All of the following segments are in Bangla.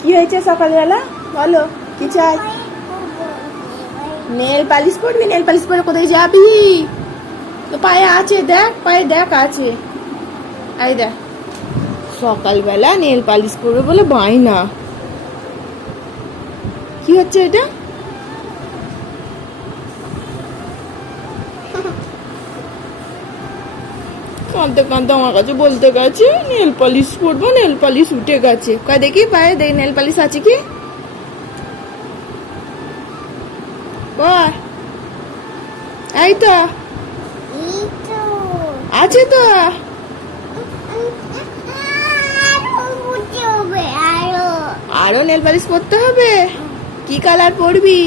কি হয়েছে সকালবেলা বলো, কি চাই? নেল পালিশ করবি? নেল পালিশ করে কোথায় যাবি? তো পায়ে আছে, দেখ পায়ে দেখ আছে। এই দেখ, সকালবেলা নেল পালিশ করবে বলে বায়না। কি হচ্ছে এটা? কাঁদতে কাঁদতে আমার কাছে বলতে গেছে নেল পালিশ করবো, নেল পালিশ উঠে গেছে। কয় দেখি পায়ে, দেখ নেল পালিশ আছে কি? কয়, এই তো আছে তো। আরো নেল পালিশ করতে হবে? কি কালার পরবি?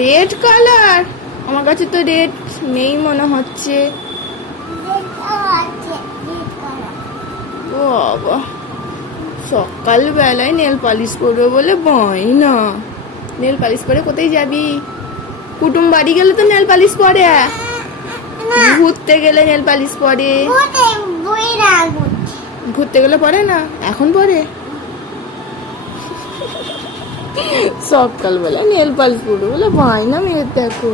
Red colour? আমার কাছে তো রেড নেই মনে হচ্ছে। বাবা, সকালবেলায় নেল পালিশ করবে বলে বায়না। নেল পালিশ করে কোথায় যাবি? কুটুম বাড়ি গেলে তো নেল পালিশ পরে, ঘুরতে গেলে নেল পালিশ পরে। ঘুরতে গেলে পরে না, এখন পরে। সকালবেলা নেল পালিশ করবে বলে বায়না মেয়ের, দেখো।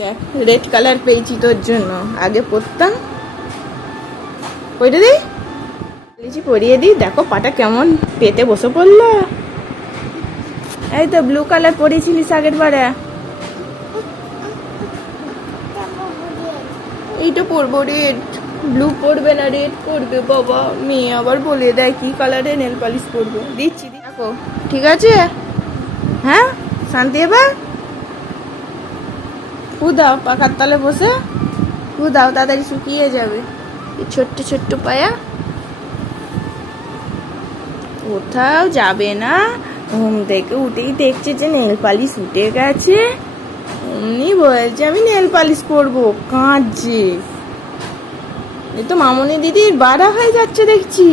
দেখ, রেড কালার পেয়েছি তোর জন্য, আগে পরতাম। পরে দিই, পরিয়ে দিই। দেখো পাটা কেমন পেতে বসে পড়লো। এই তো ব্লু কালার পরেছিলিস আগের বারে। এইটা পরবো রেড, ব্লু পরবে না রেড পরবে। বাবা, মেয়ে আবার বলে দেয় কি কালারে নেল পালিশ করবো। দিচ্ছি, দেখো ঠিক আছে। হ্যাঁ শান্তি, এবার দাও পাখার তলে বসে দাও, তাড়াতাড়ি শুকিয়ে যাবে। ছোট্ট ছোট্ট পায়া, কোথাও যাবে না। ঘুম থেকে উঠেই দেখছে যে নেল পালিশ উঠে গেছে, অমনি বলছে আমি নেল পালিশ করবো, কাঁদছে। এই তো মামনি দিদির বাড়া হয়ে যাচ্ছে দেখছি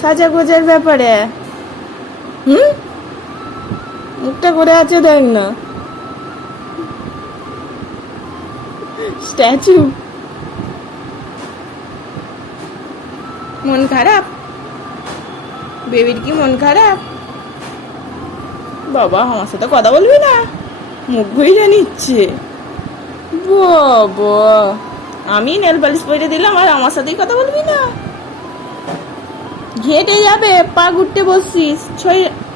সাজা গোজার ব্যাপারে। মুখটা করে আছে দেখ না, স্ট্যাচু। মন খারাপ? বেবির কি মন খারাপ? বাবা, আমার সাথে কথা বলবি না? মুখ ঘুরিয়ে নিচ্ছে। বাবা, আমি নেল পালিশ পরে দিলাম আর আমার সাথেই কথা বলবি না? ঘেটে যাবে, পা ঘুরতে বসছিস।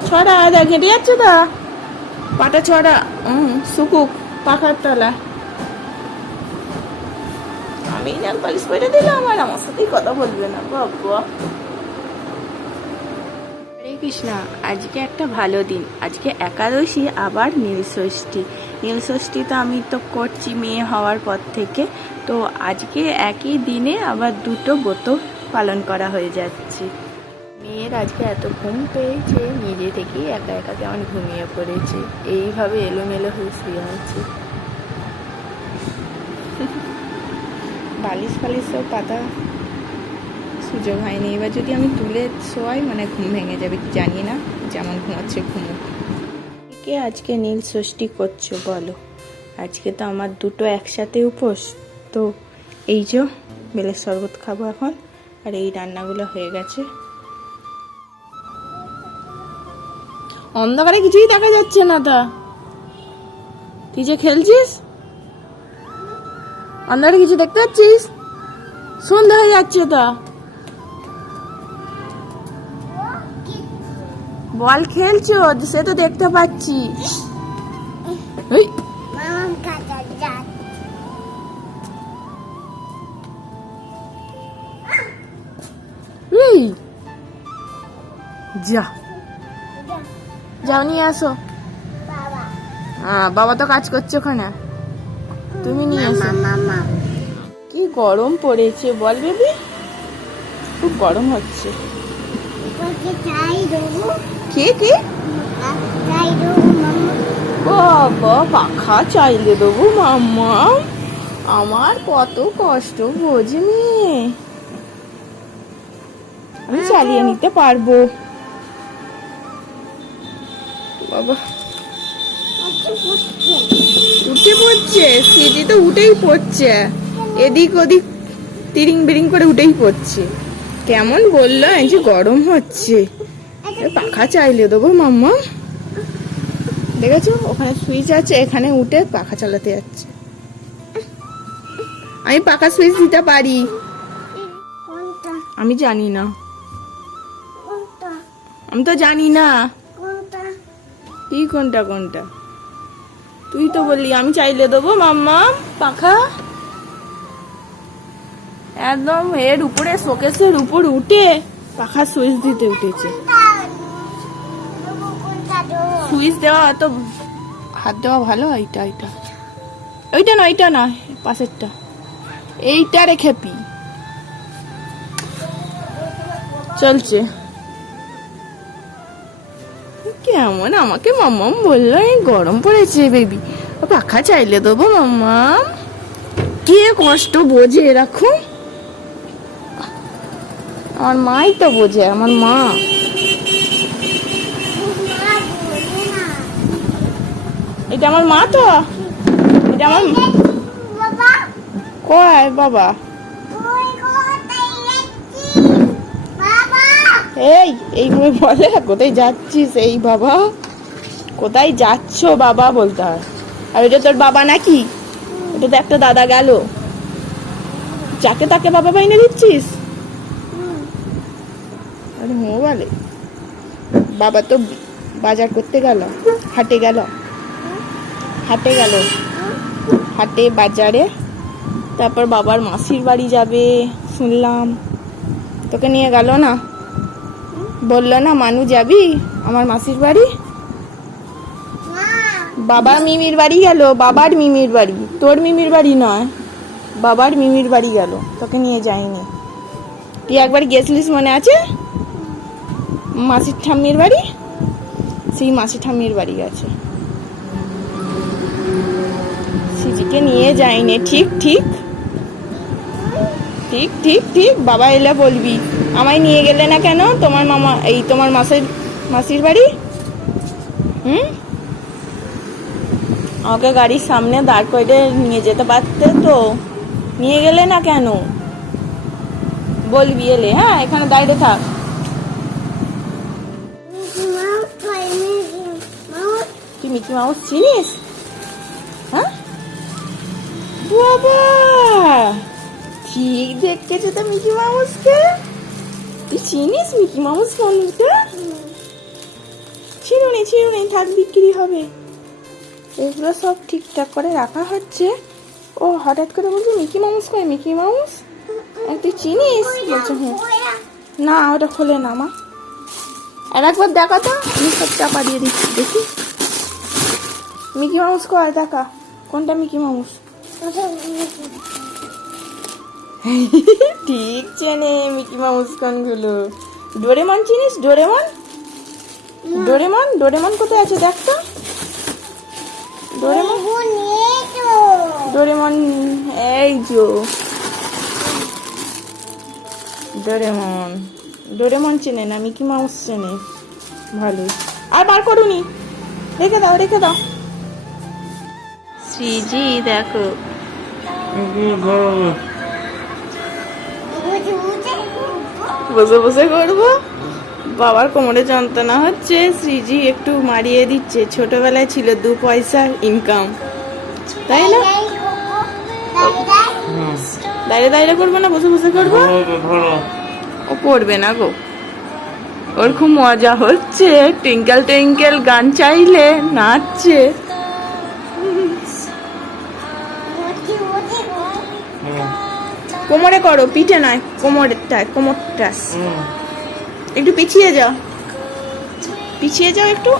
ছড়া আদা ঘেটে যাচ্ছে তা পাটা ছড়া, শুকুক পাখার তলা। আমি নেল পালিশ পরে দিলাম আর আমার সাথেই কথা বলবে না। বাবা, হরে কৃষ্ণ। আজকে একটা ভালো দিন, আজকে একাদশী, আবার নীল ষষ্ঠী। নীল ষষ্ঠী তো আমি তো করছি মেয়ে হওয়ার পর থেকে, তো আজকে একই দিনে আবার দুটো ব্রত পালন করা হয়ে যাচ্ছে। মেয়ের আজকে এত ঘুম পেয়েছে, নিজে থেকেই একা একা কেমন ঘুমিয়ে পড়েছে, এইভাবে এলোমেলো হয়ে শুয়ে আছে। বালিশ ফালিশ সব পাতা সুযোগ হয়নি। এবার যদি আমি তুলে শোয়াই মানে ঘুম ভেঙে যাবে, কি জানি না, যেমন ঘুমাচ্ছে ঘুমুক। কে আজকে নীল ষষ্ঠী করছো বলো? আজকে তো আমার দুটো একসাথে উপোস, তো এই যে বেলের শরবত খাবো এখন, আর এই রান্নাগুলো হয়ে গেছে। অন্ধকারে কিছুই দেখা যাচ্ছে না। তা তুই যে খেলছিস, অন্ধকারে কিছু দেখতে পাচ্ছিস? সন্ধ্যা হয়ে যাচ্ছে তা। বল খেলছো, সে তো দেখতে পাচ্ছি। যা যাও নিয়ে আসো। বাবা তো কাজ করছে ওখানে, তুমি নিয়ে আসো। কি গরম পড়েছে বল বেবি, খুব গরম হচ্ছে। কে কে বাবা, পাখা চাইলে দেবো মাম্মা? আমার কত কষ্ট বোঝ মেয়ে, আমি চালিয়ে নিতে পারবো। বাবা উঠে পড়ছে, সিঁড়ি তো উঠেই পড়ছে, এদিক ওদিক তিরিং বিরিং করে উঠেই পড়ছে। কেমন বললো এই যে গরম হচ্ছে, পাখা চাইলে দেবো মাম্মা। দেখেছো ওখানে সুইচ আছে, এখানে উঠে পাখা চালাতে যাচ্ছে। আমি পাখা সুইচ দিতে পারি। আমি জানি না, আমি তো জানি না তুই কোনটা কোনটা। তুই তো বললি আমি চাইলে দেবো মাম্মা পাখা। একদম এর উপরে শোকেসের উপর উঠে পাখা সুইচ দিতে উঠেছে। সুইচ দেওয়া তো হাত দেওয়া ভালো। এইটা এইটা ওইটা না, এইটা না, পাশেরটা, এইটা রেখে পি চলছে। কেমন আমাকে মাম্মাম বললো এই গরম পড়েছে বেবি, পাখা চাইলে দেবো মাম্মা। কে কষ্ট বোঝে এরকম? আমার মাই তো বোঝে, আমার মা। এটা আমার মা তো, এটা আমার কয় বাবা। এই এইভাবে বলে, কোথায় যাচ্ছিস? এই বাবা কোথায় যাচ্ছ বাবা বলতে হয়। আর এটা তোর বাবা নাকি? এটা তো একটা দাদা গেল, যাকে তাকে বাবা বাইনে দিচ্ছিস। আরে হো বলে, বাবা তো বাজার করতে গেল, হাটে গেল, হাটে গেল, হাটে বাজারে। তারপর বাবার মাসির বাড়ি যাবে শুনলাম, তোকে নিয়ে গেল না? বললো না মানু যাবি আমার মাসির বাড়ি? বাবা মিমির বাড়ি গেল, বাবার মিমির বাড়ি, তোর মিমির বাড়ি নয়, বাবার মিমির বাড়ি গেল, তোকে নিয়ে যায়নি। তুই একবার গেছিলিস মনে আছে? মাসির ঠাম্মির বাড়ি, সেই মাসি ঠাম্মির বাড়ি গেছে, সিজিকে নিয়ে যায়নি। ঠিক ঠিক ঠিক ঠিক ঠিক, বাবা এলে বলবি আমায় নিয়ে গেলে না কেন তোমার মামা, এই তোমার মাসির বাড়ি। আমাকে গাড়ির সামনে দাঁড় করে নিয়ে যেতে পারতে তো, নিয়ে গেলে না কেন বলবি এলে। হ্যাঁ এখানে দাঁড়িয়ে থাক। তুই মিকি মাউস চিনিস? হ্যাঁ বাবা ঠিক দেখেছো তো মিকি মাউসকে। তুই চিনিস মিকি মাউস কোনটা? চিরুনি চিরুনি থাক, বিক্রি হবে। এগুলো সব ঠিকঠাক করে রাখা হচ্ছে। ও হঠাৎ করে বলছি মিকি মাউস কই, মিকি মাউস তুই চিনিস? বলছে হ্যাঁ। না ওটা খোলে না মা, আর একবার দেখা তো, আমি সব চাপা দিয়ে দিচ্ছি। দেখি মিকি মাউস কয়, দেখা কোনটা মিকি মাউস। ঠিক চেনে মিকি মাউস কোনগুলো। ডোরেমন চিনিস? ডোরেমন, ডোরেমন, ডোরেমন কোথায় আছে দেখ তো। ডোরেমন, ডোরেমন এই যো ডোরেমন। ডোরেমন চেনে না, মিকি মাউস চেনে ভালো। আর বার করুনি, রেখে দাও রেখে দাও। শ্রীজি দেখো বসে বসে করবো। বাবার কোমরে যন্ত্রণা হচ্ছে, শ্রীজি একটু মারিয়ে দিচ্ছে। ছোটবেলায় ছিল 2 পয়সা ইনকাম, তাই না? দাঁড়িয়ে দাঁড়িয়ে করবো না, বসে বসে করবো। ও পড়বে না গো, ওর খুব মজা হচ্ছে। টুইঙ্কেল টুইঙ্কেল গান চাইলে নাচছে। কোমরে করো, পিঠে নয়, কোমরটা, কোমরটা একটু পিছিয়ে যাও, পিছিয়ে যাও একটু,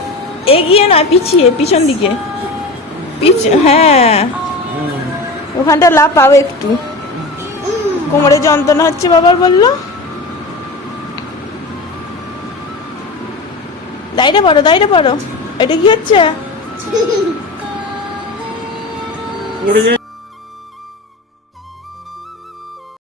এগিয়ে নয় পিছিয়ে, পিছন দিকে হ্যাঁ, ওখানটা লাভ পাবে একটু। কোমরে যন্ত্রণা হচ্ছে বাবার বললো। দাঁড়িয়ে পড়ো, দাঁড়িয়ে পড়ো। এটা কি হচ্ছে?